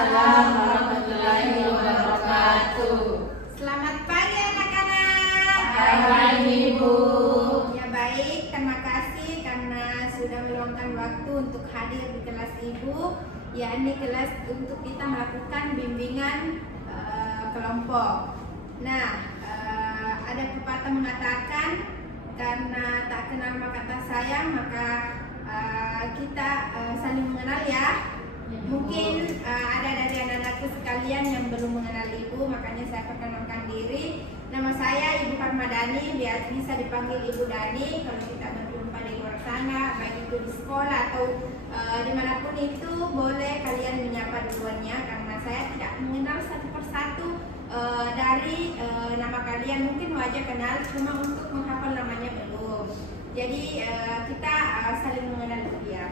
Waalaikumsalam warahmatullahi wabarakatuh. Selamat pagi anak-anak. Pagi Ibu. Ya baik, terima kasih karena sudah meluangkan waktu untuk hadir di kelas Ibu. Ya ini kelas untuk kita melakukan bimbingan kelompok. Nah, ada pepatah mengatakan karena tak kenal maka tak sayang, maka kita saling mengenal ya. Mungkin ada dari anak-anakku sekalian yang belum mengenal Ibu, makanya saya perkenalkan diri. Nama saya Ibu Parmadani, biar bisa dipanggil Ibu Dani. Kalau kita berjumpa di luar sana, baik itu di sekolah atau dimanapun itu, boleh kalian menyapa duluannya karena saya tidak mengenal satu persatu dari nama kalian. Mungkin wajah kenal, cuma untuk menghafal namanya belum. Jadi kita saling mengenal dulu ya.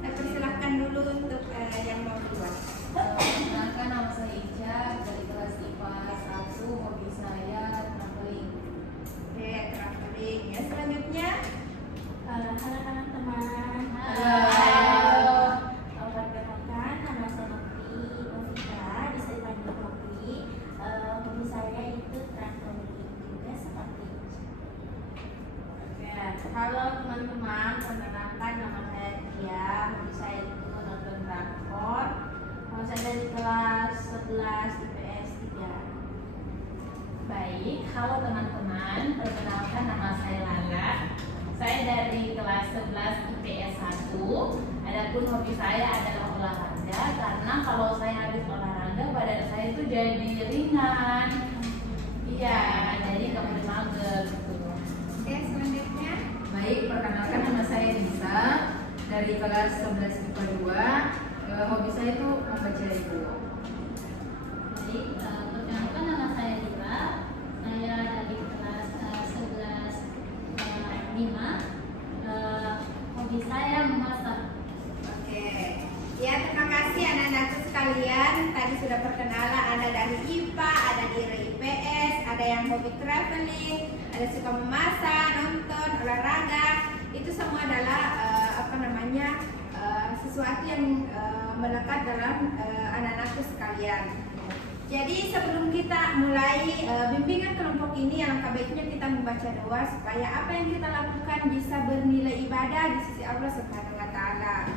Saya persilahkan dulu untuk yang mau duluan. Perkenalkan, nama saya Ica dari kelas IPA 1. Hobi saya traveling. Oke, traveling. Ya selanjutnya. Halo teman-teman. Halo. Perkenalkan, nama saya Novita, bisa dipanggil Novi. Hobi saya itu traveling juga seperti itu. Halo teman-teman, perkenalkan nama saya Tia. Hobi saya itu nonton drakor. Saya dari kelas 11 IPS 3. Baik, halo teman-teman, perkenalkan nama saya Lala. Saya dari kelas 11 IPS 1. Adapun hobi saya adalah olahraga, karena kalau saya habis olahraga badan saya itu jadi ringan. Iya, jadi nggak mudah mager gitu. Oke, selanjutnya. Baik, perkenalkan nama saya Lisa dari kelas 11 IPA 2. Hobi saya itu membaca buku. Baik, perkenalkan nama saya Lila. Saya dari kelas 11 5. Hobi saya memasak. Oke. Ya, terima kasih anak-anakku sekalian. Tadi sudah perkenalan, ada dari IPA, ada dari IPS, ada yang hobi traveling, ada suka memasak, nonton, olahraga. Itu semua adalah sesuatu yang melekat dalam anak-anakku sekalian. Jadi sebelum kita mulai bimbingan kelompok ini, alangkah baiknya kita membaca doa supaya apa yang kita lakukan bisa bernilai ibadah di sisi Allah Subhanahu wa taala.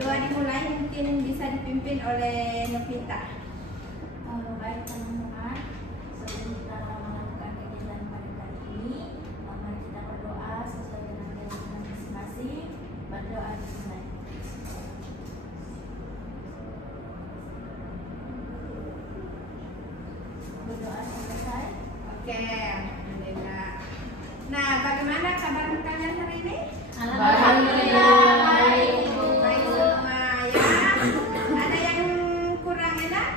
Doa dimulai, mungkin bisa dipimpin oleh Novita. Baik teman-teman, sebelum kita melakukan kegiatan pada kali ini, mari kita berdoa sesuai dengan keyakinan masing-masing. Berdoa dimulai. Berdoa selesai. Oke, alhamdulillah. Nah, bagaimana kabar kalian hari ini? Alhamdulillah, baik. Baik semua ya. Ada yang kurang enak?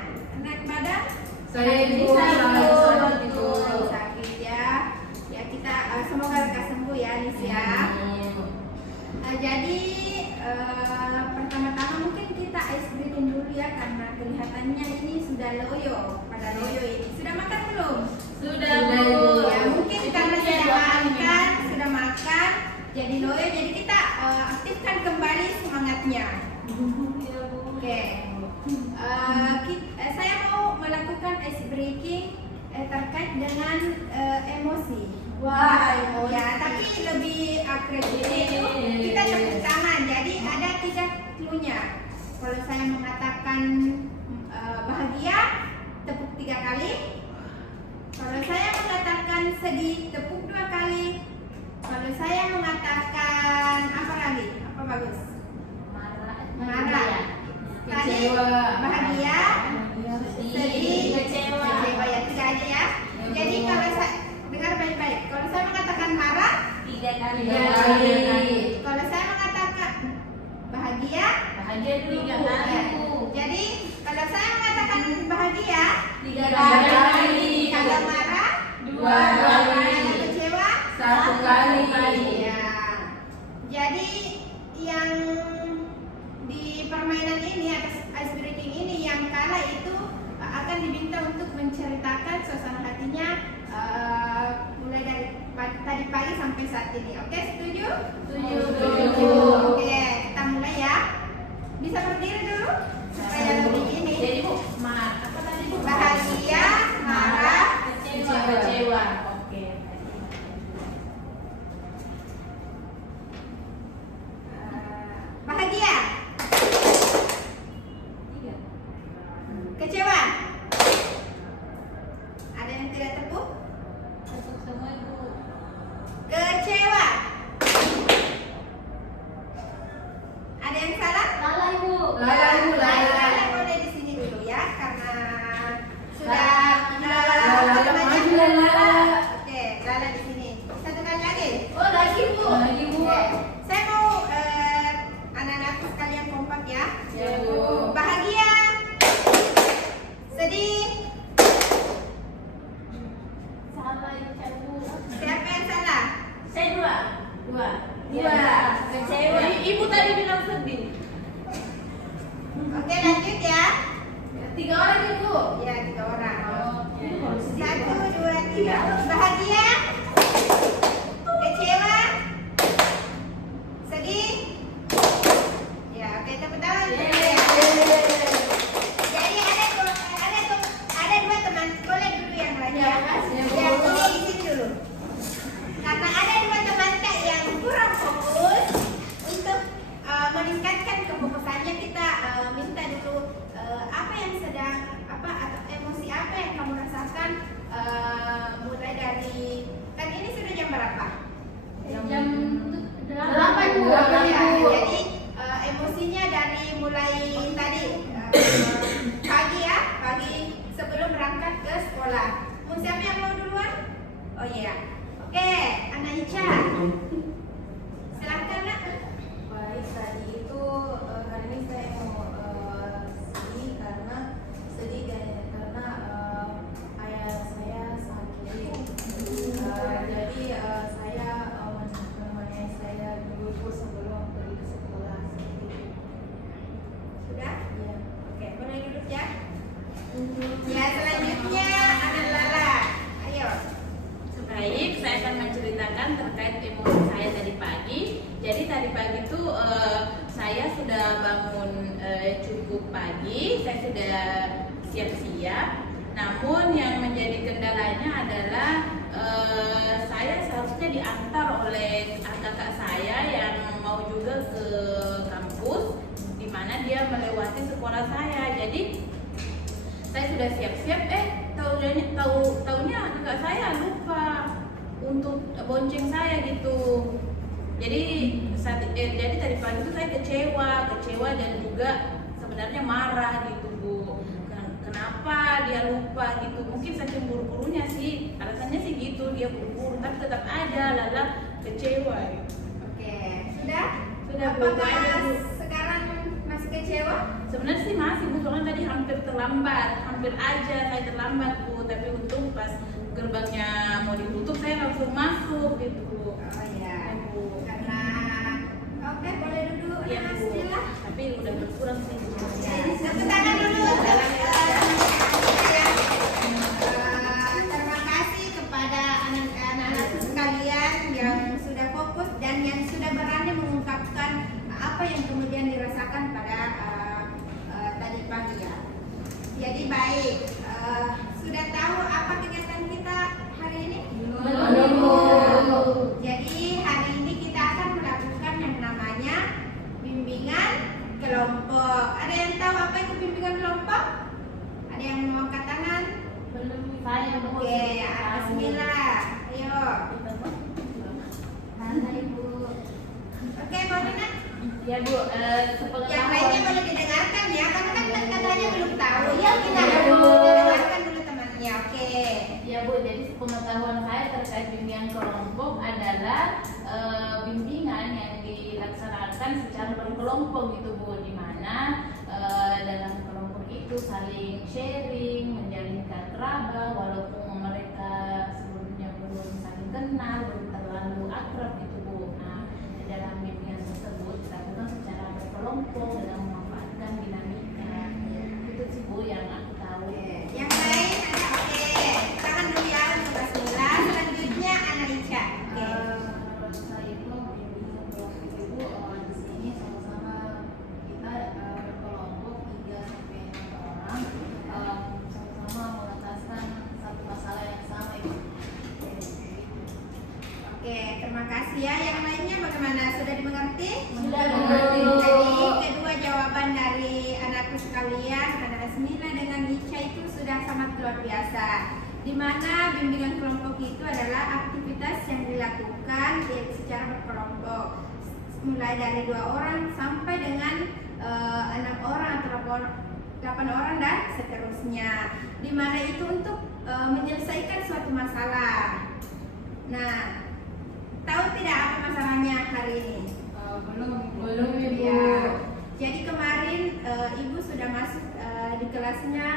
Naik badan? Saya Ibu, Sakit ya. Ya kita semoga lekas sembuh ya, Nis ya. Jadi pertama-tama mungkin kita ice breathing dulu ya, karena kelihatannya ini sudah loyo. Pada loyo ini sudah makan belum? Sudah, Bu. Ya mungkin karena sudah makan jadi loyo, jadi kita aktifkan kembali semangatnya. Oke. Saya mau melakukan ice breaking terkait dengan emosi. Wah, emosi. Ya, tapi lebih agresif itu kita tepuk tangan. Jadi ada 3 clue-nya. Kalau saya mengatakan bahagia, tepuk 3 kali. Kalau saya mengatakan sedih, tepuk 2 kali. Kalau saya mengatakan apa lagi? Apa bagus? Marah. Tadi bahagia, sedih, kecewa ya, 3 aja ya. Jadi kalau saya dengar baik-baik, kalau saya mengatakan marah 3 kali. kalau saya mengatakan bahagia, Bahagia 3 kali. jadi kalau saya mengatakan bahagia 3 kali. kalau marah 2 kalau kali. kecewa 1 kali. ya. Jadi yang di permainan ini atau ice breaking ini yang kalah itu akan diminta untuk menceritakan suasana hatinya mulai dari tadi pagi sampai saat ini. Oke, setuju? Setuju. Oke, kita mulai ya. Bisa berdiri dulu supaya lebih ini. Jadi Bu, Lala dulu, Lala. Lala boleh di sini dulu ya, karena sudah Lala, maju Lala. Oke, Lala di sini. Satu kali lagi. Oh, lagi Bu. Lagi Bu. Oke. Saya mau anak-anakku sekalian kompak ya. Ya, Bu. Bahagia, sedih. Salah Ica Bu. Siapa yang salah? Saya dua. Dua. Kecewa. Ibu tadi bilang sedih. Oke, lanjut ya. 3 orang Ibu. Ya, 3 orang. Oh, 1, 2, 3. Bahagia, kecewa, sedih. Ya, oke, tepuk tangan. Jadi ada 2 teman. Boleh dulu yang lain ya. Yang ini di sini dulu. Karena ada 2 teman Kak yang kurang fokus, untuk meningkatkan kefokusannya kita minta dulu apa yang sedang atau emosi apa yang kamu rasakan, mulai dari, kan ini sudah jam berapa? Jam 8 Bu. Ya, jadi emosinya dari mulai tadi pagi ya, pagi sebelum berangkat ke sekolah. Mau siapa yang mau duluan? Oh iya. Oke, Ana Ica. Silakan Nak. Baik, tadi itu hari ini saya mau sedih karena ayah saya sakit. Jadi saya menemani saya dulu sebelum pergi ke sekolah. Sudah? Iya. Oke, boleh duduk ya. Ya, selanjutnya Ana Lala. Ayo. Baik, saya akan menceritakan terkait emosi saya tadi pagi. Jadi tadi pagi itu saya sudah bangun cukup pagi, saya sudah siap-siap. Namun yang menjadi kendalanya adalah saya seharusnya diantar oleh kakak saya yang mau juga ke kampus, di mana dia melewati sekolah saya. Jadi saya sudah siap-siap, taunya kakak saya lupa untuk bonceng saya gitu. Jadi jadi tadi pagi itu saya kecewa dan juga sebenarnya marah gitu Bu. Kenapa dia lupa gitu? Mungkin saking buru-burunya sih, alasannya sih gitu, dia buru-buru, tapi tetap ada Lala kecewa. Gitu. Oke, sudah? Sudah, Bu. Apakah Ayo, Bu. sekarang masih kecewa? Sebenarnya sih masih Bu, soalnya tadi hampir terlambat, hampir aja saya terlambat Bu, tapi untung pas gerbangnya mau ditutup saya langsung masuk gitu Bu. Oh iya. Bu. Karena oke, boleh duduk. Iya Ana, Bu, silah. tapi udah berkurang sih Bu. Tepuk tangan dulu. Terima kasih kepada anak-anak sekalian yang sudah fokus dan yang sudah berani mengungkapkan apa yang kemudian dirasakan pada tadi pagi ya. Jadi baik, sudah tahu apa kegiatan kita hari ini? Belum. Jadi hari ini kita akan melakukan yang namanya bimbingan kelompok. Ada yang tahu apa itu bimbingan kelompok? Ada yang mau angkat tangan? Belum saya Bu. Oke, bismillah. Ayo. Mana Ibu? Oke, Marina. Ya Bu, Yang lainnya boleh didengarkan ya, karena kan katanya belum tahu. Ya, kita Iya, harus Bu. dengarkan dulu temannya. Oke. Ya Bu, jadi pengetahuan saya terkait bimbingan kelompok adalah bimbingan yang dilaksanakan secara berkelompok gitu Bu, di mana dalam kelompok itu saling sharing, menjalinkan raba walaupun mereka sebelumnya belum saling kenal, belum terlalu akrab gitu Bu. Nah, di dalam bimbingan tersebut dilakukan secara berkelompok dengan memanfaatkan dinamika. Itu sih Bu yang aku tahu. Oke. Yang lain ada oke. Tangan dulu ya untuk bismillah. Selanjutnya Ana Ica. Oke. Saya itu bimbingan kelompok Ibu di sini sama-sama kita berkelompok 3 sampai 4 orang, sama-sama mengataskan satu masalah yang sama Ibu. Oke, terima kasih ya. Yang lainnya bagaimana? Sudah dimengerti? Sudah dimengerti. Jadi kedua jawaban dari anakku sekalian, Ana Asmina dengan Ica itu sudah sangat luar biasa. Di mana bimbingan kelompok itu adalah aktivitas yang dilakukan secara berkelompok, mulai dari 2 orang sampai dengan 6 orang atau 8 orang dan seterusnya, dimana itu untuk menyelesaikan suatu masalah. Nah, tahu tidak apa masalahnya hari ini? Belum Ibu. Ya. Jadi kemarin Ibu sudah masuk di kelasnya,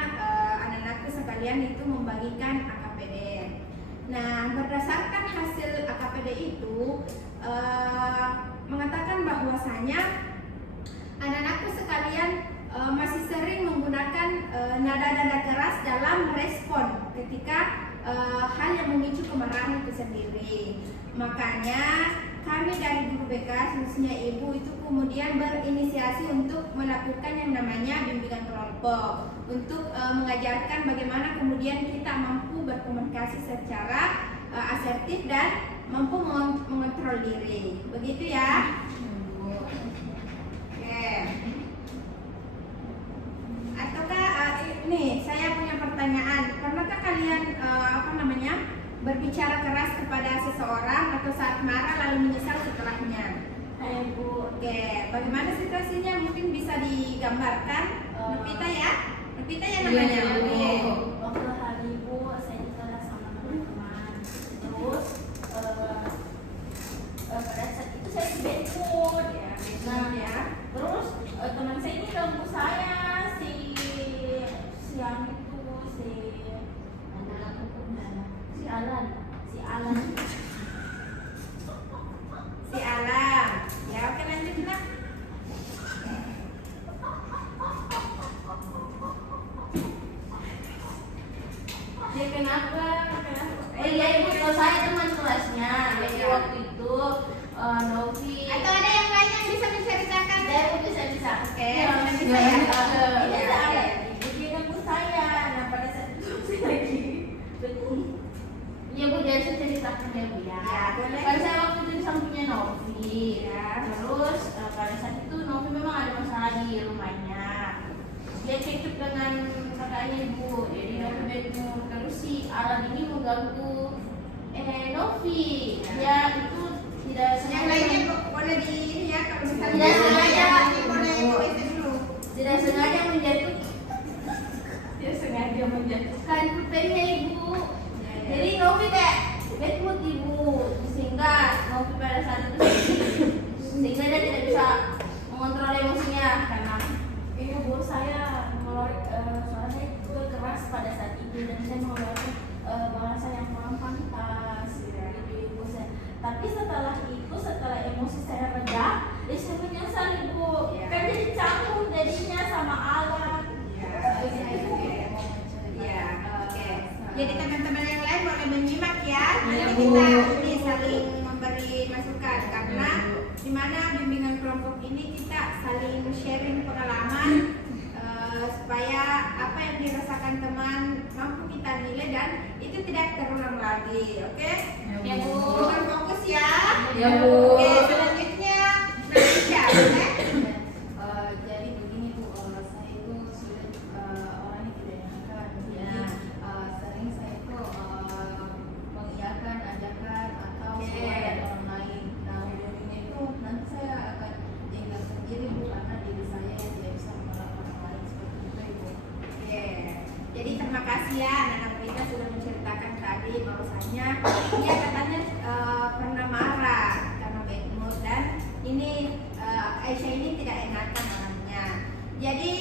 anak-anakku sekalian itu membagikan AKPD. Nah, berdasarkan hasil AKPD itu mengatakan bahwasanya anak-anakku sekalian masih sering menggunakan nada-nada keras dalam respon ketika hal yang memicu kemarahan itu sendiri. Makanya kami dari guru BK, khususnya Ibu, itu kemudian berinisiasi untuk melakukan yang namanya bimbingan kelompok untuk mengajarkan bagaimana kemudian kita mampu berkomunikasi secara asertif dan mampu mengontrol diri. Begitu ya? Oke. Ataukah ini saya punya pertanyaan, pernahkah kalian berbicara keras kepada seseorang atau saat marah lalu menyesal setelahnya? Bu. Oke, bagaimana situasinya mungkin bisa digambarkan? Nupita ya? Nupita ya namanya? Iya, Oke. Waktu hari Ibu saya di kelas sama teman-teman, terus pada saat itu saya di bad mood ya, Nah, ya. terus teman saya ini ganggu saya, si yang itu si Alan. Si Alam. Ya, oke lanjut nak. Ya kenapa? Iya Ibu, kalau saya teman kelasnya. Jadi waktu itu Novi. Atau ada yang lain yang bisa menceritakan? Saya bisa. Oke, Ya, bisa bisa ya? Ini Iya, ada. oke. Dia ganggu saya. Nah pada saat itu saya lagi. Iya Bu, dia bisa ceritakan ya Bu ya. Ya, boleh. Kan saya waktu itu di sampingnya Novi. Ya. Terus pada saat itu Novi memang ada masalah di rumahnya. Dia cekcok dengan kakaknya Ibu. Jadi Novi bedmu. Terus si Alan ini mengganggu Novi. Dia itu tidak Yang sengaja. lainnya boleh di ini ya, kalau misalnya Tidak sengaja. boleh WC dulu. Tidak sengaja menjatuhkan pulpennya Ibu. Jadi Novi kayak bad mood Ibu, sehingga Novi pada saat itu sehingga dia tidak bisa mengontrol emosinya karena Ibu saya mengeluarkan suara saya juga keras pada saat itu dan saya mengeluarkan bahasa yang kurang pantas gitu Ibu saya. Tapi setelah emosi saya reda, saya menyesal Ibu. Kan jadi campur jadinya sama Alan. Ya, oke. Jadi teman-teman yang lain boleh menyimak ya. Iya, Nanti Bu. kita ini saling memberi masukan karena di mana bimbingan kelompok ini kita saling sharing pengalaman supaya apa yang dirasakan teman mampu kita nilai dan itu tidak terulang lagi. Oke? Ya Bu. Bukan fokus ya. Ya, Bu. Oke, selanjutnya Naisha, boleh? Jadi begini Bu, saya itu sudah orangnya tidak enakan. Jadi sering saya itu mengiyakan ajakan atau Oke. suara dari orang lain. Nah ujungnya itu nanti saya akan ingat sendiri Bu, karena diri saya yang tidak bisa menolak orang lain seperti itu Ibu. Oke. Jadi terima kasih ya anak-anak kita sudah menceritakan tadi bahwasanya dia katanya pernah marah karena bad mood dan ini Aisyah ini tidak enakan orangnya. Jadi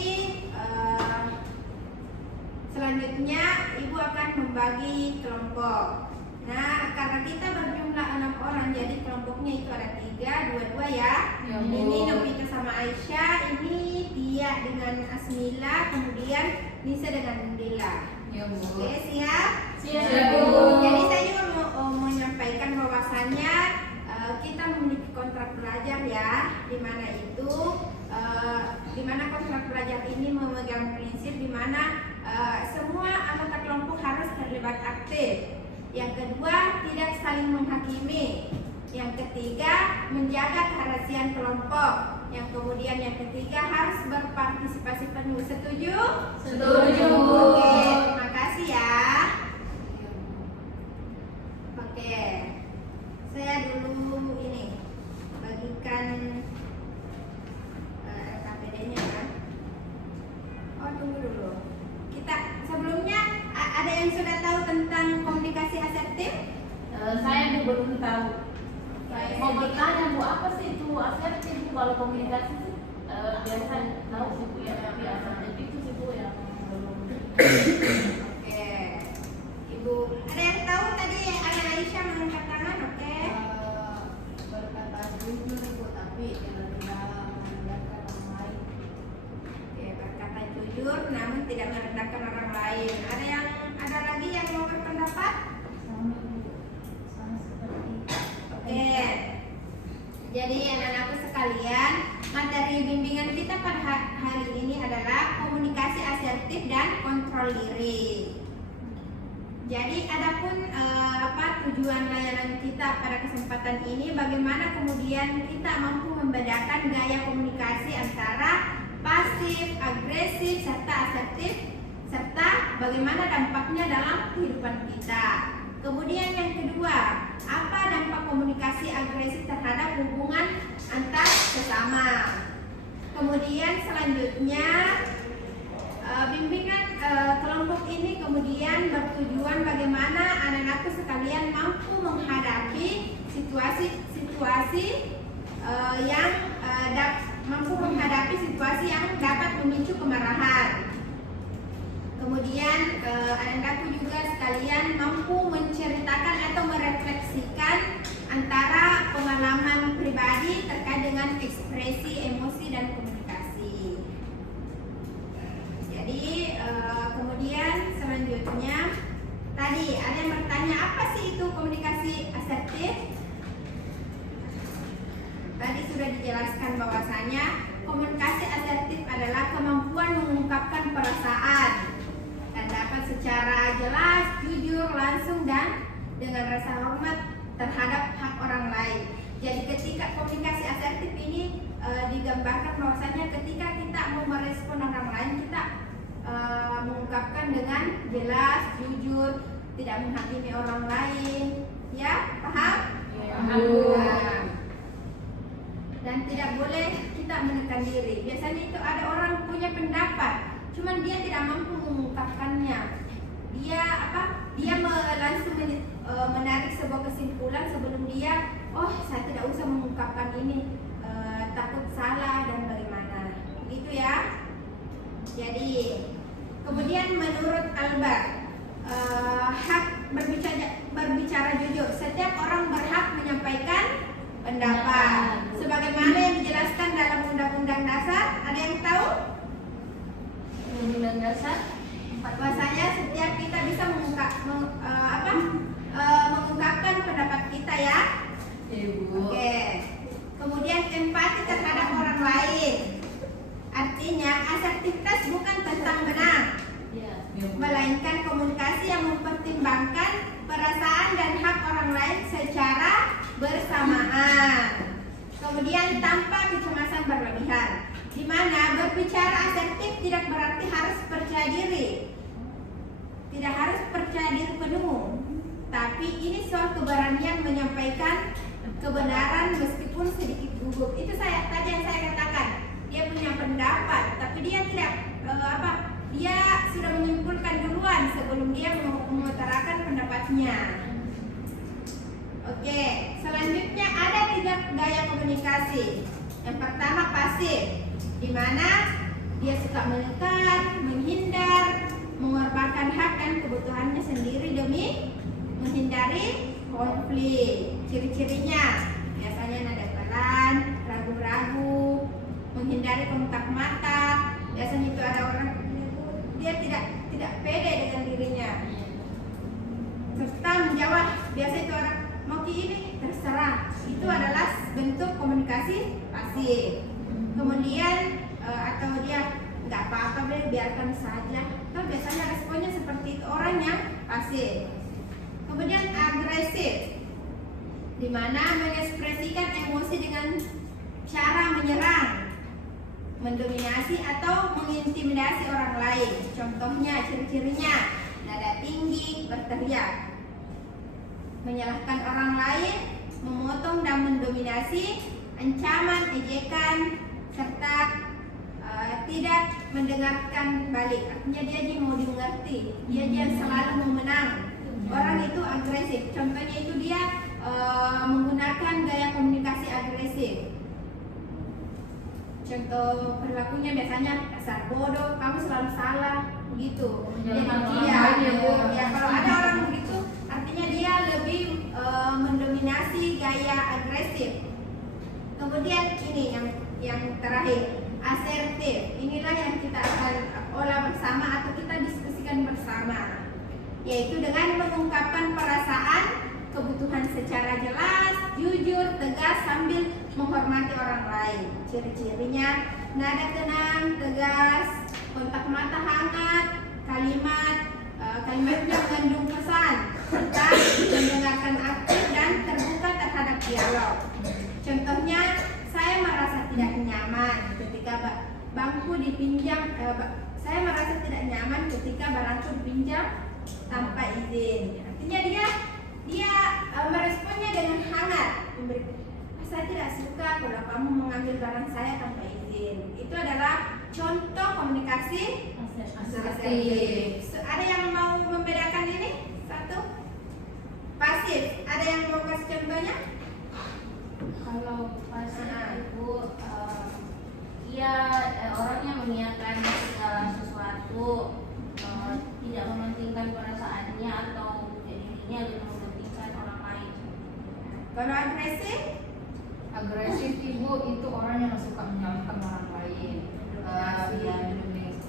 selanjutnya Ibu akan membagi kelompok. Nah, karena kita berjumlah 6 orang, jadi kelompoknya itu ada 3, 2 ya. Ya, Bu. Ini Novita sama Aisyah, ini Tia dengan Asmila, kemudian Nisa dengan Dila. Ya, Bu. Oke, siap? Siap, Bu. Jadi saya juga mau menyampaikan bahwasannya kita memiliki kontrak pelajar ya, di mana itu di mana kontrak pelajar ini memegang prinsip di mana semua anggota kelompok harus terlibat aktif. Yang kedua, tidak saling menghakimi. Yang ketiga, menjaga kerahasiaan kelompok. Yang kemudian yang ketiga harus berpartisipasi penuh. Setuju? Setuju. Oke, terima kasih ya. Oke, saya dulu ini bagikan KPD-nya belum tahu. Mau bertanya Bu, apa sih itu asertif Bu? Kalau komunikasi sih biasa tahu sih Bu ya, tapi asertif itu sih Bu yang belum. Oke, Ibu, ada yang tahu tadi Ana Aisyah mengangkat tangan? Oke. Berkata jujur Ibu, tapi tidak merendahkan orang lain. Oke, berkata jujur namun tidak merendahkan orang lain. Ada lagi yang mau berpendapat? Sama Bu, sama seperti. Oke. Jadi anak-anakku sekalian, materi bimbingan kita pada hari ini adalah komunikasi asertif dan kontrol diri. Jadi adapun tujuan layanan kita pada kesempatan ini, bagaimana kemudian kita mampu membedakan gaya komunikasi antara pasif, agresif, serta asertif, serta bagaimana dampaknya dalam kehidupan kita. Kemudian yang kedua, apa dampak komunikasi agresif terhadap hubungan antar sesama. Kemudian selanjutnya bimbingan kelompok ini kemudian bertujuan bagaimana anak-anakku sekalian mampu menghadapi situasi yang dapat memicu kemarahan. Kemudian anak-anakku juga sekalian mampu menceritakan atau merefleksikan antara pengalaman pribadi terkait dengan ekspresi, emosi, dan komunikasi. Jadi kemudian selanjutnya tadi ada yang bertanya, apa sih itu komunikasi asertif? Tadi sudah dijelaskan bahwasanya komunikasi asertif adalah kemampuan mengungkapkan perasaan dan dapat secara jelas, jujur, langsung, dan dengan rasa hormat terhadap hak orang lain. Jadi ketika komunikasi asertif ini digambarkan bahwasanya ketika kita mau merespon orang lain, kita mengungkapkan dengan jelas, jujur, tidak menghakimi orang lain, ya, paham? Nah, dan tidak boleh kita menekan diri. Biasanya itu ada orang punya pendapat, cuman dia tidak mampu mengungkapkannya. Dia langsung menarik sebuah kesimpulan sebelum dia, saya tidak usah mengungkapkan ini, takut salah dan bagaimana, gitu ya. Jadi kemudian menurut Albert, hak berbicara jujur. Setiap orang berhak menyampaikan pendapat, sebagaimana yang dijelaskan dalam Undang-Undang Dasar. Ada yang tahu? Undang-Undang Dasar Bahwasanya setiap kita bisa mengungkapkan pendapat kita, ya. Ibu. Oke. Kemudian empati terhadap orang lain. Artinya asertivitas bukan tentang benar, Ya. melainkan komunikasi yang mempertimbangkan perasaan dan hak orang lain secara bersamaan. Kemudian tanpa kecemasan berlebihan, di mana berbicara asertif tidak berarti harus percaya diri, tidak harus percaya diri penuh, tapi ini soal keberanian menyampaikan kebenaran meskipun sedikit gugup. Itu tadi yang saya katakan, dia punya pendapat, tapi dia tidak dia sudah menyimpulkan duluan sebelum dia mengutarakan pendapatnya. Oke, selanjutnya ada 3 gaya komunikasi. Yang pertama pasif, di mana dia suka menekan, menghindar, mengorbankan hak dan kebutuhannya sendiri demi menghindari konflik. Ciri-cirinya biasanya nada pelan, ragu-ragu, menghindari kontak mata. Biasanya itu ada orang dia tidak pede dengan dirinya, serta menjawab. Biasa itu orang mau ini terserah. Itu adalah bentuk komunikasi pasif. Kemudian atau dia nggak apa-apa deh, biarkan saja. Kan biasanya responnya seperti itu orang yang pasif. Kemudian agresif, di mana mengekspresikan emosi dengan cara menyerang, mendominasi atau mengintimidasi orang lain. Contohnya, ciri-cirinya nada tinggi, berteriak, menyalahkan orang lain, memotong dan mendominasi, ancaman, ejekan, serta tidak mendengarkan balik. Artinya dia mau dimengerti, dia selalu mau menang. Orang itu agresif. Contohnya itu dia menggunakan gaya komunikasi agresif. Contoh perilakunya biasanya dasar bodoh, kamu selalu salah, begitu. Jangan Iya, orang lain ya, Bu. ya, kalau ada orang begitu, artinya dia lebih mendominasi gaya agresif. Kemudian ini yang terakhir, asertif. Inilah yang kita akan olah bersama atau kita diskusikan bersama, yaitu dengan mengungkapkan perasaan, kebutuhan secara jelas, jujur, tegas sambil menghormati orang lain. Ciri-cirinya nada tenang, tegas, kontak mata hangat, kalimatnya mengandung pesan, serta mendengarkan aktif dan terbuka terhadap dialog. Contohnya, saya merasa tidak nyaman ketika bangku dipinjam. Saya merasa tidak nyaman ketika bangku dipinjam tanpa izin. Artinya dia meresponnya dengan hangat, saya tidak suka kalau kamu mengambil barang saya tanpa izin. Itu adalah contoh komunikasi asertif. Ada yang mau membedakan ini? Satu, pasif. Ada yang mau kasih contohnya? Kalau pasif itu orangnya mengiyakan segala sesuatu, tidak mementingkan perasaannya atau dirinya, lebih mementingkan orang lain. Kalau agresif? Agresif ibu itu orang yang suka menyalahkan orang lain,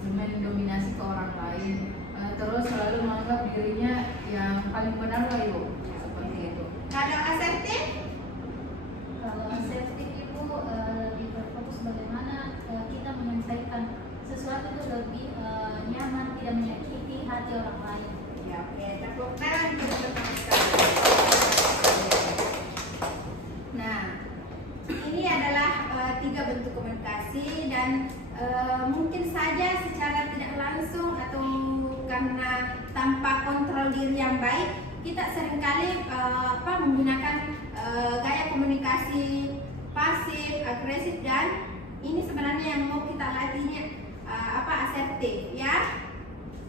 mendominasi ke orang lain, terus selalu menganggap dirinya yang paling benar lah ibu, seperti itu. Kalau asertif? Kalau asertif itu lebih berfokus bagaimana kita menyampaikan sesuatu itu lebih nyaman, tidak menyakiti hati orang lain. Ya, oke. Tepuk tangan untuk Nah, ini adalah 3 bentuk komunikasi dan mungkin saja secara tidak langsung atau karena tanpa kontrol diri yang baik, kita seringkali menggunakan gaya komunikasi pasif, agresif, dan ini sebenarnya yang mau kita latihnya asertif, ya.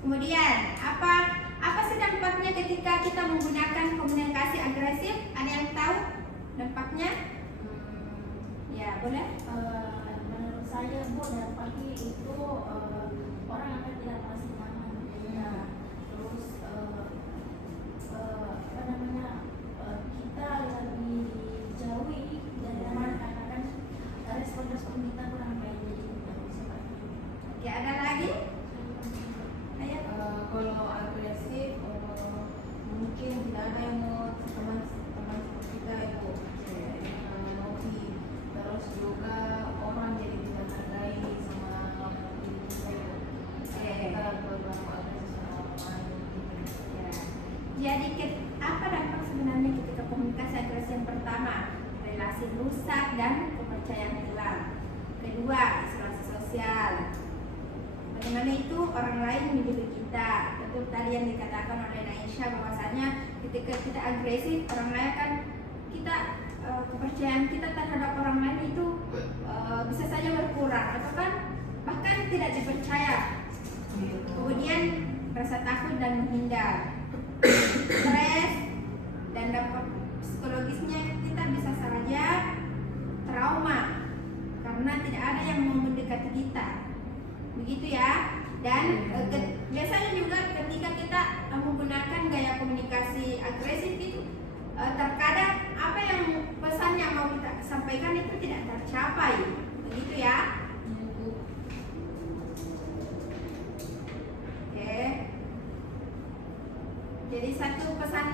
Kemudian apa sih dampaknya ketika kita menggunakan komunikasi agresif? Ada yang tahu dampaknya? Ya, boleh. Menurut saya Bu, dampaknya itu orang akan tidak merasa nyaman. Ya. Terus kita lebih dijauhi dari teman karena kan respon-respon kita kurang baik. Oke, ada lagi? Ayo. Kalau agresif mungkin tidak ada yang mau teman kita itu ngopi, terus juga orang jadi tidak hargai sama diri kita itu. Kita berlaku agresif sama orang lain. Ya. Jadi apa dampak sebenarnya ketika komunikasi agresif? Yang pertama, relasi rusak dan kepercayaan hilang. Kedua, isolasi sosial. Bagaimana itu orang lain menjadi kita? Tentu tadi yang dikatakan oleh Naisha bahwasanya ketika kita agresif, orang lain kan kepercayaan kita terhadap orang lain itu bisa saja berkurang atau kan bahkan tidak dipercaya. Kemudian rasa takut dan menghindar, stres, dan dampak psikologisnya kita bisa saja trauma karena tidak ada yang mau mendekati kita, begitu ya. Dan biasanya juga ketika kita menggunakan gaya komunikasi agresif itu terkadang apa yang pesan yang mau kita sampaikan itu tidak tercapai, begitu ya. Oke. Jadi satu pesan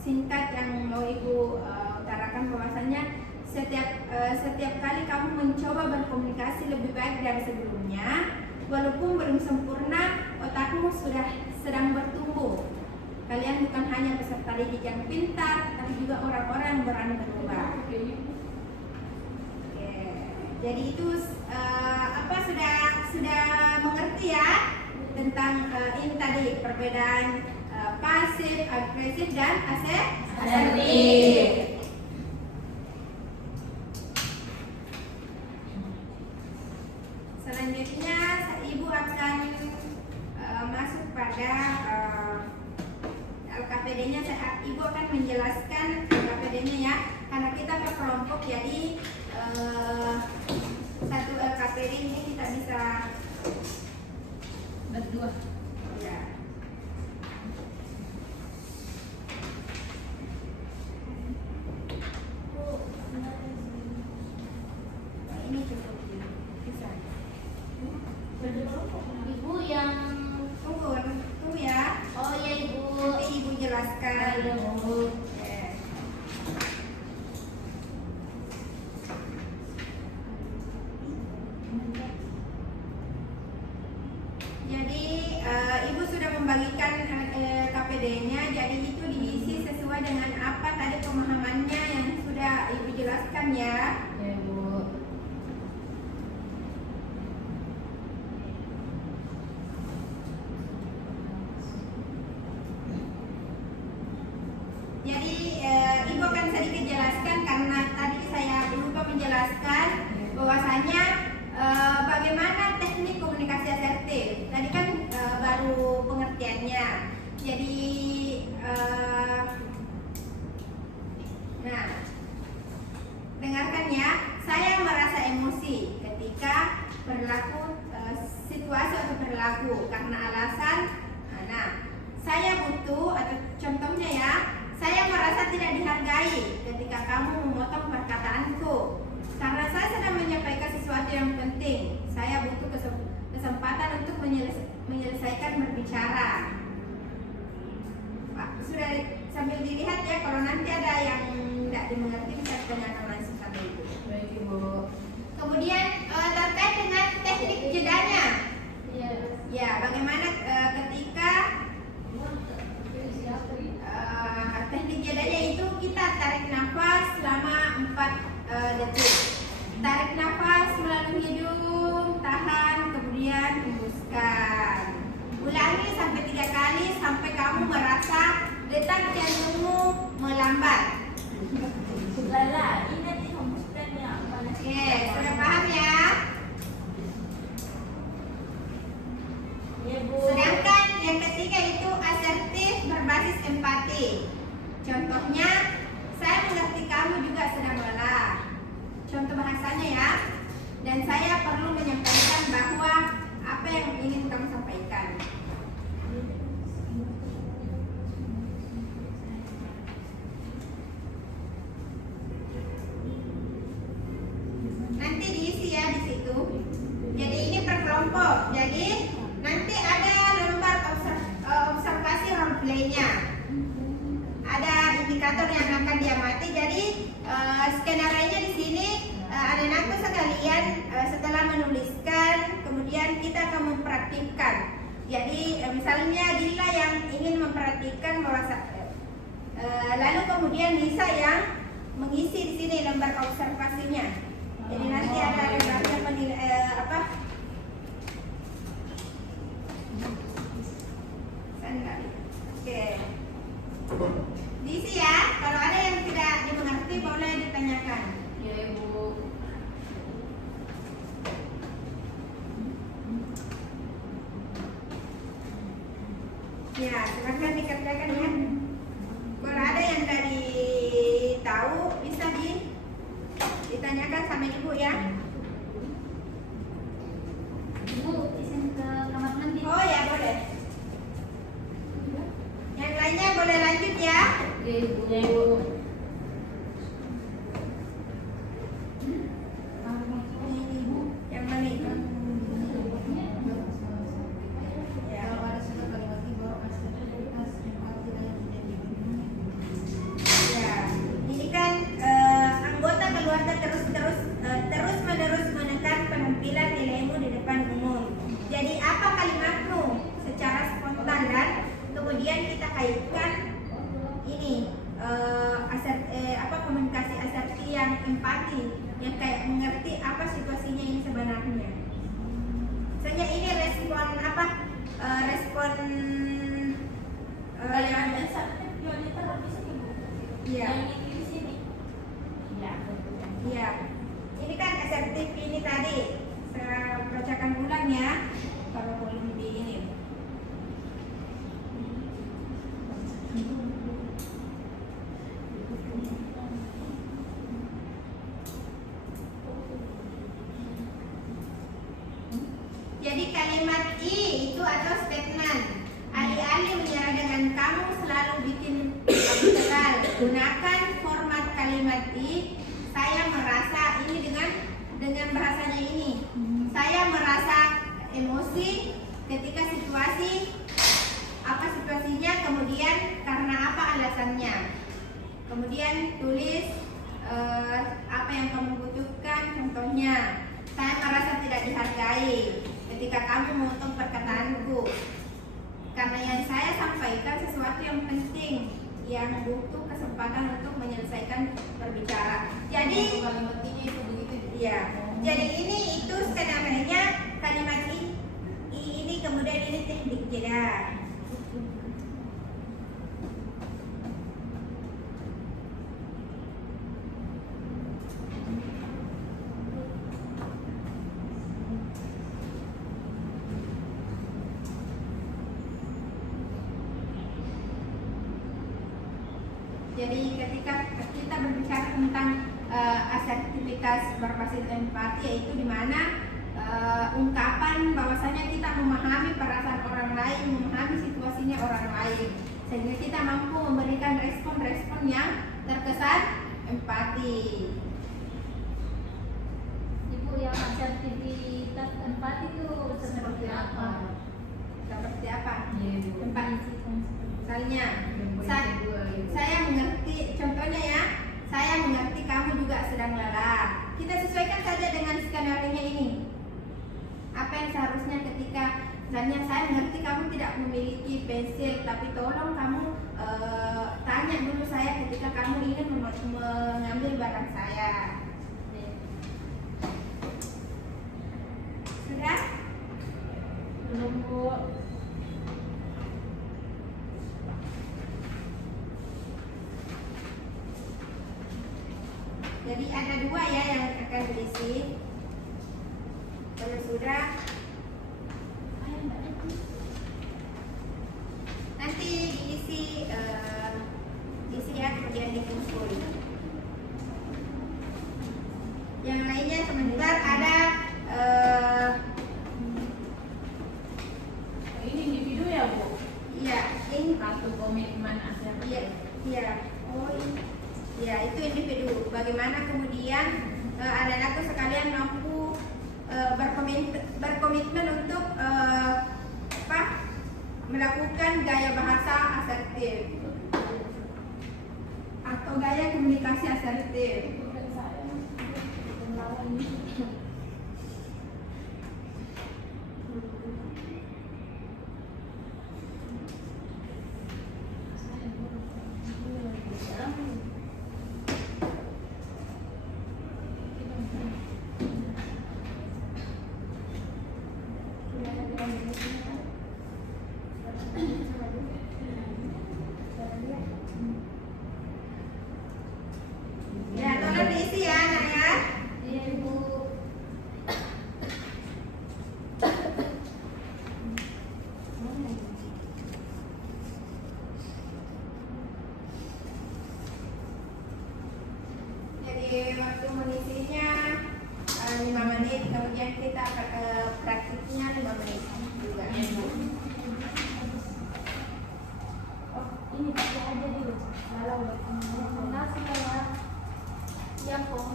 singkat yang mau Ibu utarakan bahwasanya setiap kali kamu mencoba berkomunikasi lebih baik dari sebelumnya, walaupun belum sempurna, otakmu sudah sedang bertumbuh. Kalian bukan hanya peserta didik yang pintar, tapi juga orang-orang yang berani berubah. Jadi itu sudah mengerti ya tentang ini tadi perbedaan pasif, agresif, dan asertif. Selanjutnya Ibu akan masuk pada Al-Qasas KPD-nya Ibu akan menjelaskan KPD-nya ya, karena kita berkelompok jadi satu KPD ini kita bisa Berdua. ya. Nah, ini cukup bisa. Ibu yang Tunggu ya. oh ya Ibu. Nanti Ibu jelaskan. Iya, Bu. Oke. Jadi Ibu sudah membagikan KPD-nya, jadi itu diisi sesuai dengan apa tadi pemahamannya yang sudah Ibu jelaskan ya. Ya, Bu. Jadi Ibu akan sedikit jelaskan karena tadi saya lupa menjelaskan bahwasanya bagaimana teknik komunikasi asertif. Tadi kan baru pengertiannya. Jadi nah, dengarkan ya. Saya merasa emosi ketika berlaku situasi atau berlaku karena alasan. Nah, saya butuh atau contohnya ya. Saya merasa tidak dihargai ketika kamu memotong perkataanku. Karena saya sedang menyampaikan sesuatu yang penting. Saya butuh kesempatan untuk menyelesaikan berbicara. Pak, sudah sambil dilihat ya, kalau nanti ada yang tidak dimengerti bisa ditanyakan langsung sama Ibu. Baik, Ibu. Kemudian terkait dengan teknik jedanya. Iya. Ya, bagaimana ketika teknik jedanya itu kita tarik nafas selama 4 detik. Tarik nafas melalui hidung, tahan, kemudian hembuskan. Ulangi sampai 3 kali sampai kamu merasa detak jantungmu melambat. Lala, ini nanti hembuskan ya. Oke, sudah paham ya? Ya, Bu. Sedangkan yang ketiga itu asertif berbasis empati. Contohnya, saya mengerti kamu juga sedang lelah. Contoh bahasanya ya. Dan saya perlu menyampaikan bahwa apa yang ingin kamu sampaikan. Nanti diisi ya di situ. Jadi ini per kelompok. Jadi nanti ada lembar observasi role play-nya. Ada indikator yang akan diamati. Jadi skenario-nya di sini anak-anakku sekalian setelah menuliskan, kemudian kita akan mempraktikkan. Jadi misalnya Dila yang ingin memperhatikan bahwa lalu kemudian Nisa yang mengisi di sini lembar observasinya. Jadi nanti ada lembarnya penilai Oke. Diisi ya. Kalau ada yang tidak dimengerti boleh ditanyakan. Ya, Ibu. Ya, silakan dikerjakan ya. Kalau ada yang dari tahu bisa ditanyakan sama Ibu ya. Ibu, izin ke kamar mandi. Oh ya, boleh. Yang lainnya boleh lanjut ya. Ya, Ibu. Ya, Ibu. Yang mana itu? Ya. Kalau ada sudah kalimat ibu asertivitas empati dan identitas. Ya, ini kan anggota keluarga terus-menerus menekan penampilan nilaimu di depan umum. Jadi apa kalimatmu secara spontan dan kemudian kita kaitkan ini komunikasi asertif yang empati, yang kayak mengerti apa situasinya ini sebenarnya. Misalnya ini respon Yang asertif Yolita habis ini, Bu. Iya. Yang ini di sini. Ya, betul. Iya, ini kan asertif ini tadi. Saya bacakan ulang ya. Kalau boleh lebih ini. Jadi kalimat I itu atau statement. Alih-alih menyerah dengan kamu selalu bikin aku tegal, gunakan format kalimat I. Saya merasa ini dengan bahasanya ini. Saya merasa emosi ketika situasinya, kemudian karena apa alasannya. Kemudian tulis apa yang kamu butuhkan. Contohnya, saya merasa tidak dihargai ketika kamu memotong perkataanku. Karena yang saya sampaikan sesuatu yang penting, yang butuh kesempatan untuk menyelesaikan berbicara. Jadi kalimat ini itu begitu. ya, jadi ini itu namanya kalimat I ini, kemudian ini teknik jeda. Jadi ketika kita berbicara tentang asertivitas berbasis empati, yaitu di mana ungkapan bahwasanya kita memahami perasaan orang lain, memahami situasinya orang lain, sehingga kita mampu memberikan respon-respon yang terkesan empati. Ibu, yang asertivitas empati itu seperti apa? Seperti apa? Iya, Bu. Empati. Misalnya, Yang Sa- kedua, Ibu. saya mengerti, contohnya ya, saya mengerti kamu juga sedang lelah. Kita sesuaikan saja dengan skenario ini. Apa yang seharusnya ketika misalnya saya mengerti kamu tidak memiliki pensil, tapi tolong kamu tanya dulu saya ketika kamu ingin mengambil barang saya. Sudah? Belum, Bu. Jadi ada dua ya yang akan diisi. Kalau sudah, nanti diisi ya, kemudian dikumpul. Yang lainnya sebentar ada Ini individu ya, Bu? iya, ini Kartu komitmen asertif. iya, iya. Oh, ini. Ya, itu individu. Bagaimana kemudian anak-anakku sekalian mampu berkomitmen untuk melakukan gaya bahasa asertif atau gaya komunikasi asertif. Ya, tolong diisi ya, anak ya. Iya, Ibu. Jadi waktu mengisinya 5 menit, kemudian kita praktiknya 5 menit juga. Oh, ini pakai aja dulu. Kalau kasih kawan. Ya, kok.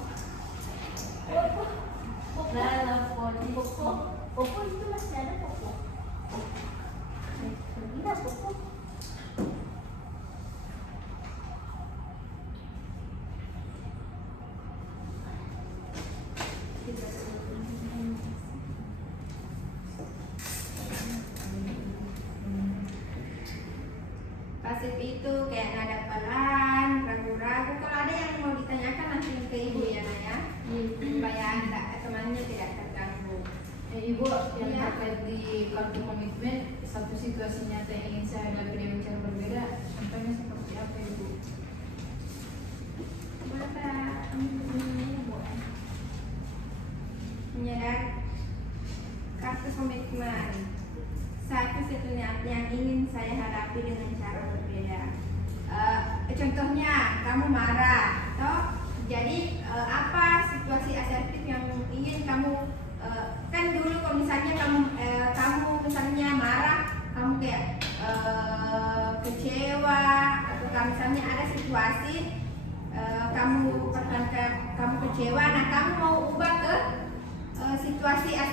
Pokok itu masih ada pokok. Tidak pokok. Pasif itu kayak nada pelan, ragu-ragu. Kalau ada yang mau ditanyakan langsung ke ibu ya, Nak ya. Supaya anda temannya tidak terganggu. Ibu, yang Iya. terkait di kartu komitmen, satu situasi nyata yang ingin saya hadapi dengan cara berbeda, contohnya seperti apa, Ibu? Boleh Kak, ini boleh. Menyerah kartu komitmen. Satu-satunya yang ingin saya hadapi dengan cara berbeda. Contohnya, kamu marah, toh? Jadi apa situasi asertif yang ingin kamu kan dulu kalau misalnya kamu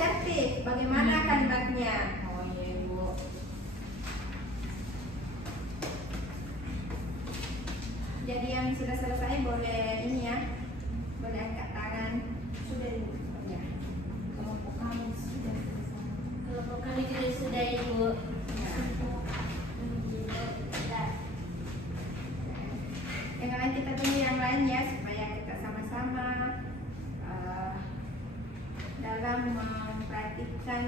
asertif. Bagaimana kalimatnya? Oh iya Ibu. Jadi yang sudah selesai boleh ini ya, boleh angkat tangan. Sudah Ibu. Ya. Kelompok kami sudah selesai. Kelompok kami juga sudah Ibu. Yang lain kita tunggu yang lain ya, supaya kita sama-sama dalam memperhatikan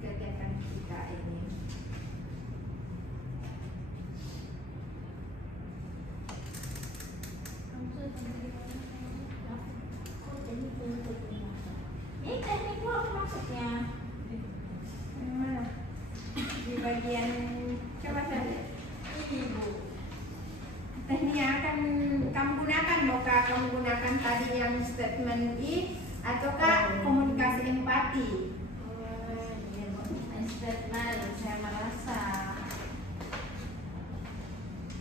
kegiatan kita ini. Ini teknik work maksudnya. Yang mana? Di bagian coba saya lihat. Ibu. Teknik yang akan kamu gunakan, maukah kamu gunakan tadi yang statement I ataukah komunikasi empati? Statement saya merasa.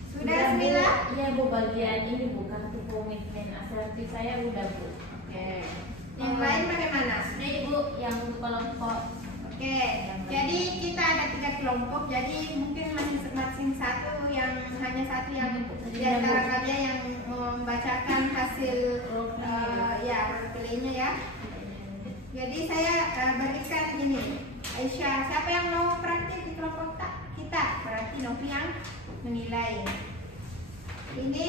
Sudah Smila? Iya Bu, bagian ini Bu, kartu komitmen asertif saya udah Bu. Oke. Yang lain bagaimana? Sudah Ibu, yang untuk kelompok. Oke, jadi kita ada 3 kelompok, jadi mungkin masing-masing satu yang hanya satu yang di antara kalian yang membacakan hasil ya roleplaynya ya. Jadi saya berikan ini, Aisyah, siapa yang mau praktik di kelompok kita? Berarti Novi yang menilai. Ini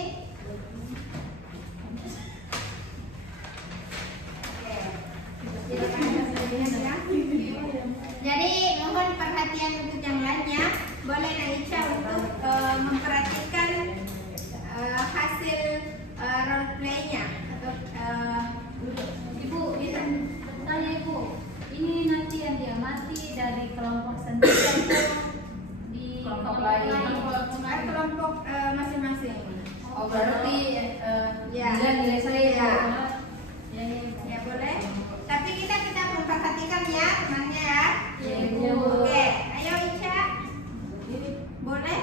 jadi mohon perhatian untuk yang lainnya. Boleh Aisyah untuk memperhatikan hasil role play-nya atau Ibu, tanya Ibu, ini nanti yang diamati dari kelompok sendiri atau di Kelompok kelompok lain. lain? kelompok masing-masing. Oh berarti Ya. nilai saya Ya. Ya, ya, Ibu. Ya boleh. Tapi kita memperhatikan ya temannya ya. Ya, Ibu. Oke, ayo Ica. Boleh?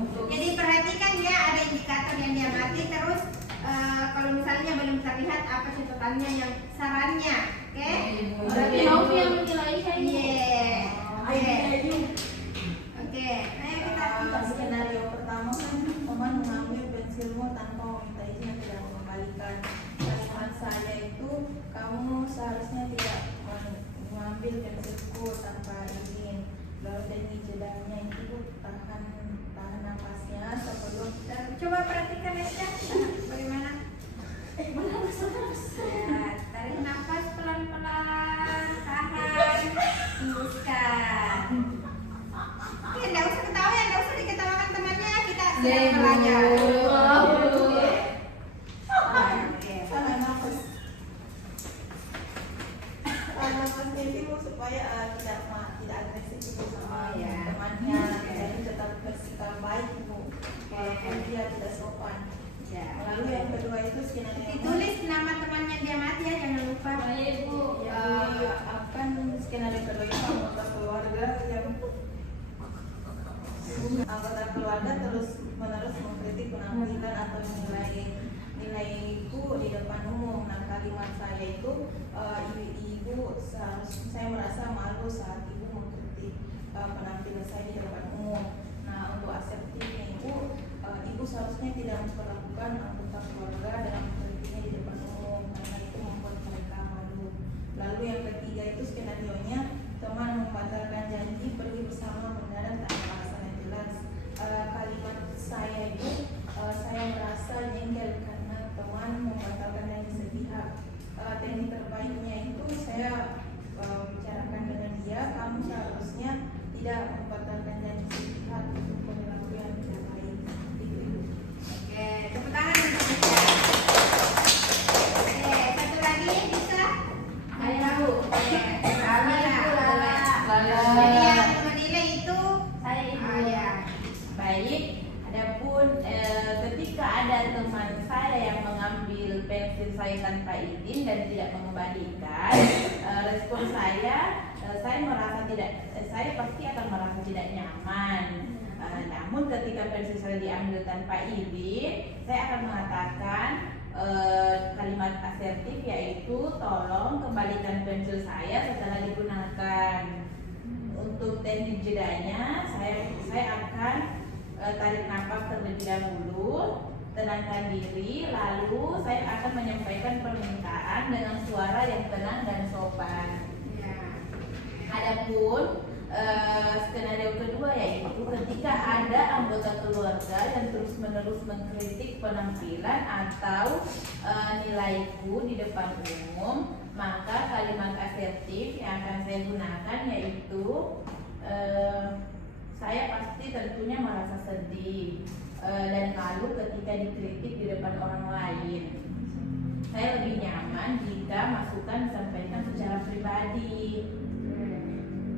untuk Jadi perhatikan ya, ada indikator yang diamati, terus kalau misalnya belum terlihat apa catatannya yang sarannya, oke? Berarti Novi yang menilai saya. Oke. Oke, ayo kita. Skenario pertama kan teman mengambil pensilmu tanpa meminta izin dan mengembalikan. Kalimat saya itu, kamu seharusnya tidak mengambil pensilku tanpa izin. Lalu teknik jedanya itu tahan nafasnya sebelum Coba perhatikan aja bagaimana. Ya, tarik nafas pelan-pelan, tahan, hembuskan. Oke, enggak usah ketawa ya, enggak usah diketawakan temannya, kita sedang belajar. Oke. tahan nafas. Tahan nafasnya itu supaya tidak agresif itu sama Ya. temannya, jadi tetap bersikap baik Bu, walaupun dia tidak sopan. Ya. Lalu yang kedua itu skenario Ditulis nama temannya dia mati ya, jangan lupa. Ya, Ibu. akan skenario kedua itu anggota keluarga yang anggota keluarga terus menerus mengkritik penampilan atau nilaiku di depan umum. Nah, kalimat saya itu ibu saya merasa malu saat ibu mengkritik penampilan saya di depan umum. Nah, untuk asertifnya ibu seharusnya tidak memperlakukan anggota keluarga dalam mengkritiknya di depan umum karena itu membuat mereka malu. Lalu yang ketiga itu skenario-nya teman membatalkan janji pergi bersama mendadak tanpa alasan yang jelas. Kalimat saya itu saya merasa jengkel karena teman membatalkan janji sepihak. Teknik terbaiknya itu saya bicarakan dengan dia, kamu seharusnya tidak membatalkan janji sepihak untuk perilaku yang tidak baik. Itu. Oke, tepuk tangan untuk Ica. Oke, satu lagi bisa? Ayo. Oke, Lala. Lala. Jadi yang menilai itu Saya Ibu. ya. Baik, adapun ketika ada teman saya yang mengambil pensil saya tanpa izin dan tidak mengembalikan, respon saya pasti akan merasa tidak nyaman. Namun ketika pensil saya diambil tanpa izin, saya akan mengatakan kalimat asertif, yaitu tolong kembalikan pensil saya setelah digunakan. Untuk teknik jedanya, saya akan tarik nafas terlebih dahulu, tenangkan diri, lalu saya akan menyampaikan permintaan dengan suara yang tenang dan sopan. Ya. Adapun skenario kedua, yaitu ketika ada anggota keluarga yang terus-menerus mengkritik penampilan atau nilaiku di depan umum, maka kalimat asertif yang akan saya gunakan yaitu saya pasti tentunya merasa sedih dan malu ketika dikritik di depan orang lain. Saya lebih nyaman jika masukan disampaikan secara pribadi.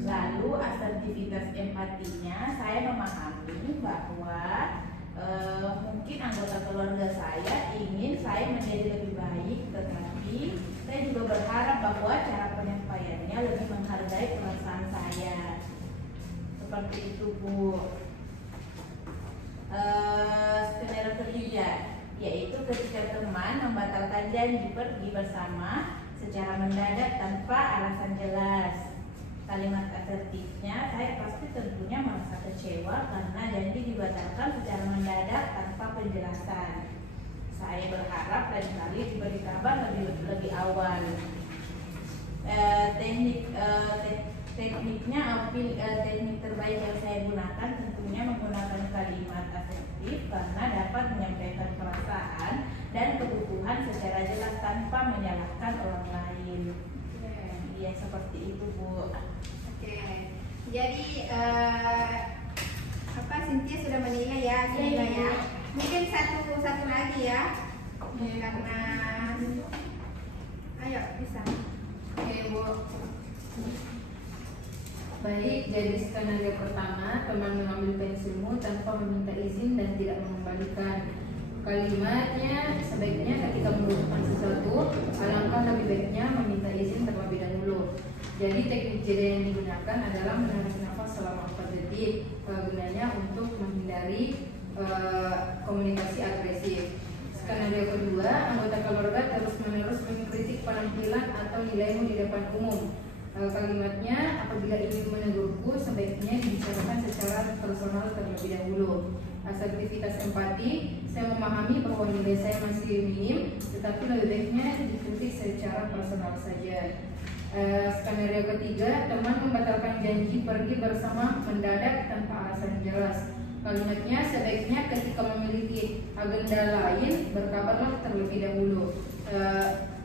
Lalu asertivitas empatinya, saya memahami bahwa mungkin anggota keluarga saya ingin saya menjadi lebih baik, tetapi saya juga berharap bahwa cara penyampaiannya lebih menghargai perasaan saya. Seperti itu, Bu. Skenario ketiga, yaitu ketika teman membatalkan janji pergi bersama secara mendadak tanpa alasan jelas. Kalimat asertifnya, saya pasti tentunya merasa kecewa karena janji dibatalkan secara mendadak tanpa penjelasan. Saya berharap lain kali diberi kabar lebih awal. Teknik terbaik yang saya gunakan tentunya menggunakan kalimat asertif karena dapat menyampaikan perasaan dan kebutuhan secara jelas tanpa menyalahkan orang lain. Ya, seperti itu, Bu. Oke. Jadi Cynthia sudah menilai ya, sudah ya. Mungkin satu lagi ya. Karena ayo bisa. Oke, Bu. Baik, jadi skenario pertama, teman mengambil pensilmu tanpa meminta izin dan tidak mengembalikan. Kalimatnya, sebaiknya ketika membutuhkan sesuatu, alangkah lebih baiknya meminta izin terlebih dahulu. Jadi teknik jeda yang digunakan adalah menarik nafas selama 4 detik, gunanya untuk menghindari komunikasi agresif. Skenario kedua, anggota keluarga terus-menerus mengkritik penampilan atau nilaimu di depan umum. Kalimatnya, apabila ingin menegurku, sebaiknya dibicarakan secara personal terlebih dahulu. Asertivitas empati, saya memahami bahwa nilai saya masih minim, tetapi lebih baiknya dikritik secara personal saja. Skenario ketiga, teman membatalkan janji pergi bersama mendadak tanpa alasan jelas. Kalimatnya, sebaiknya ketika memiliki agenda lain, berkabarlah terlebih dahulu.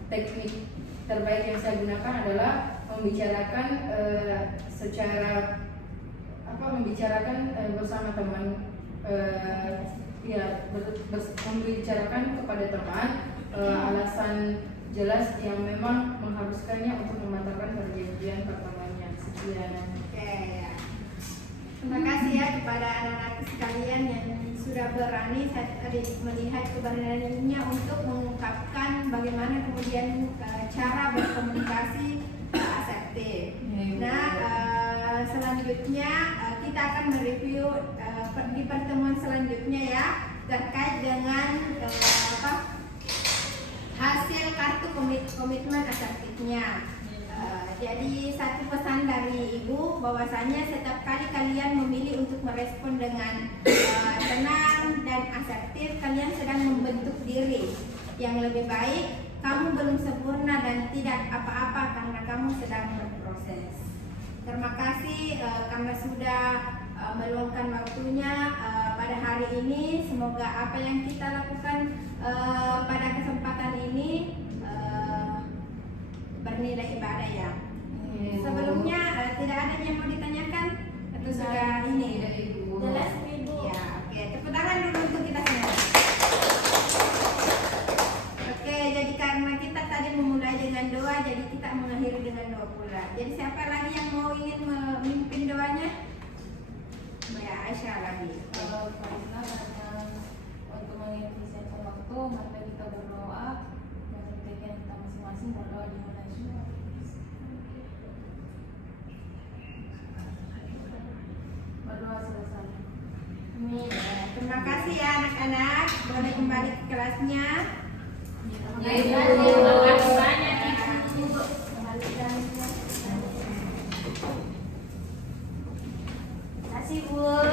Teknik terbaik yang saya gunakan adalah membicarakan bersama teman, membicarakan kepada teman alasan jelas yang memang mengharuskannya untuk membatalkan perjanjian pertemuannya. Sekian. Oke, ya. Terima kasih ya kepada anak-anak sekalian yang sudah berani saya tadi melihat keberaniannya untuk mengungkapkan bagaimana kemudian cara berkomunikasi asertif. Nah, selanjutnya kita akan mereview di pertemuan selanjutnya ya terkait dengan hasil kartu komitmen asertifnya. Jadi satu pesan dari Ibu bahwasanya setiap kali kalian memilih untuk merespon dengan tenang dan asertif, kalian sedang membentuk diri yang lebih baik. Kamu belum sempurna dan tidak apa-apa karena kamu sedang berproses. Terima kasih karena sudah meluangkan waktunya pada hari ini. Semoga apa yang kita lakukan pada kesempatan ini bernilai ibadah ya. Sebelumnya tidak ada yang mau ditanyakan atau sudah ini? Jelas, Ibu. Ya, oke. Tepuk tangan dulu untuk kita semua. Oke, jadi karena kita tadi memulai dengan doa, jadi kita mengakhiri dengan doa pula. Jadi siapa lagi yang mau ingin memimpin doanya? Ya, Aisyah lagi. Karena untuk mengefisienkan waktu, mari kita berdoa dan kegiatan kita masing-masing berdoa di Malaysia. Berdoa selesai. Terima kasih ya anak-anak. Boleh kembali ke kelasnya. Terima kasih banyak Ibu. Terima kasih Bu.